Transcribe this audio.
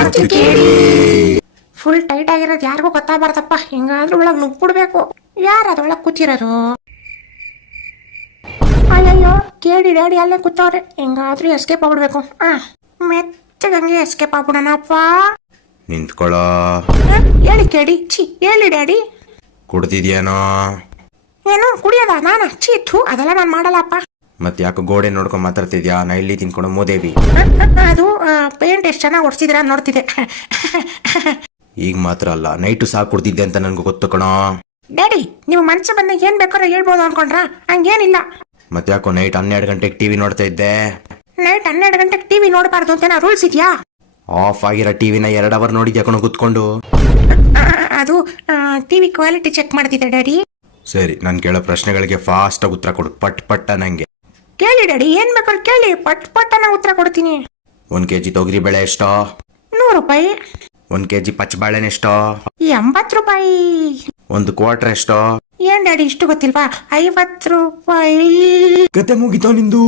ಮತ್ತು ಕೇಳಿ. Full tight ಆಗಿರೋದು ಯಾರಿಗೂ ಗೊತ್ತಾಗಬಾರ್ದಪ್ಪ, ಹಿಂಗಾದ್ರೂ ಒಳಗ್ ನುಗ್ಬಿಡ್ಬೇಕು. ಯಾರು ಅದ್ರೊಳಗ್ ಕೂತಿರೋದು? ಅಯ್ಯಯ್ಯೋ, ಕೇಳಿ ಡ್ಯಾಡಿ ಅಲ್ಲೇ ಕೂತವ್ರೆ. ಹಿಂಗಾದ್ರೂ ಎಸ್ಕೇಪ್ ಆಗ್ಬಿಡ್ಬೇಕು. ಮೆತ್ತಗಂಗೆ ಎಸ್ಕೇಪ್ ಆಗ್ಬಿಡೋಣಪ್ಪ. ನಿಂತ್ಕೊಳ್ಳೋ. ಹೇಳಿ ಕೇಳಿ. ಹೇಳಿ ಡ್ಯಾಡಿ. ಕುಡ್ದಿದ್ಯಾನೋ? ಏನು ಕುಡಿಯೋದ? ನಾನ ಚೀತು ಅದೆಲ್ಲ ನಾನು ಮಾಡಲ್ಲಪ್ಪ. ಮತ್ತೆ ಯಾಕೆ ಗೋಡೆ ನೋಡ್ಕೊಂಡ್ ಮಾತಾಡ್ತಿದ್ಯಾ? ನಾ ಇಲ್ಲಿ ತಿನ್ಕೊಂಡು ಮೂದೇವಿ. ಅದು ಪೇಂಟ್ ಎಷ್ಟು ಚೆನ್ನಾಗಿ ಹೊಡ್ಸಿದ್ರ ನೋಡ್ತಿದ್ದೆ. ಈಗ ಮಾತ್ರ ಅಲ್ಲ, ನೈಟು ಸಾಕು ಕುಡ್ದಿದ್ದೆ ಅಂತ ನನ್ಗೂ ಗೊತ್ತು ಕಣೋ. ಡ್ಯಾಡಿ, ನೀವು ಮನ್ಸು ಬಂದ ಏನ್ ಬೇಕಾದ್ರೂ ಹೇಳ್ಬೋದು ಅನ್ಕೊಂಡ್ರ? ಹಂಗೇನಿಲ್ಲ. ಮತ್ತೆ ಯಾಕೋ ನೈಟ್ 12 ಗಂಟೆಗೆ ಟಿವಿ ನೋಡ್ತಾ ಇದ್ದೆ? ನೈಟ್ 12 ಗಂಟೆಗೆ ಟಿವಿ ನೋಡಬಾರ್ದು ಅಂತ ರೂಲ್ಸ್ ಇದೆಯಾ? ಆಫ್ ಆಗಿರೋ ಟಿವಿನ 2 ಅವರ್ ನೋಡಿದ್ಯಾ ಕಣೋ ಕುತ್ಕೊಂಡು? ಅದು ಟಿವಿ ಕ್ವಾಲಿಟಿ ಚೆಕ್ ಮಾಡ್ತಿದ್ದೆ ಡ್ಯಾಡಿ. ಸರಿ, ನಾನು ಕೇಳೋ ಪ್ರಶ್ನೆಗಳಿಗೆ ಫಾಸ್ಟ್ ಆಗಿ ಉತ್ತರ ಕೊಡು, ಪಟ್ ಪಟ್ಟ. ನಂಗೆ ಕೇಳಿ ಡ್ಯಾಡಿ, ಏನ್ ಬೇಕಾದ್ರೂ ಕೇಳಿ, ಪಟ್ ಪಟ್ಟನ ಉತ್ತರ ಕೊಡ್ತೀನಿ. 1 kg ತೊಗರಿ ಬೇಳೆ ಎಷ್ಟೋ? 100 ರೂಪಾಯಿ. 1 kg ಪಚ್ಚಬಾಳೆನೆ ಎಷ್ಟೋ? 80 ರೂಪಾಯಿ. 1 ಕ್ವಾರ್ಟರ್ ಎಷ್ಟೋ? ಏನ್ ಡ್ಯಾಡಿ ಇಷ್ಟು ಗೊತ್ತಿಲ್ವಾ? 50 ರೂಪಾಯಿ. ಕತೆ ಮುಗಿತೋ ನಿಂದು.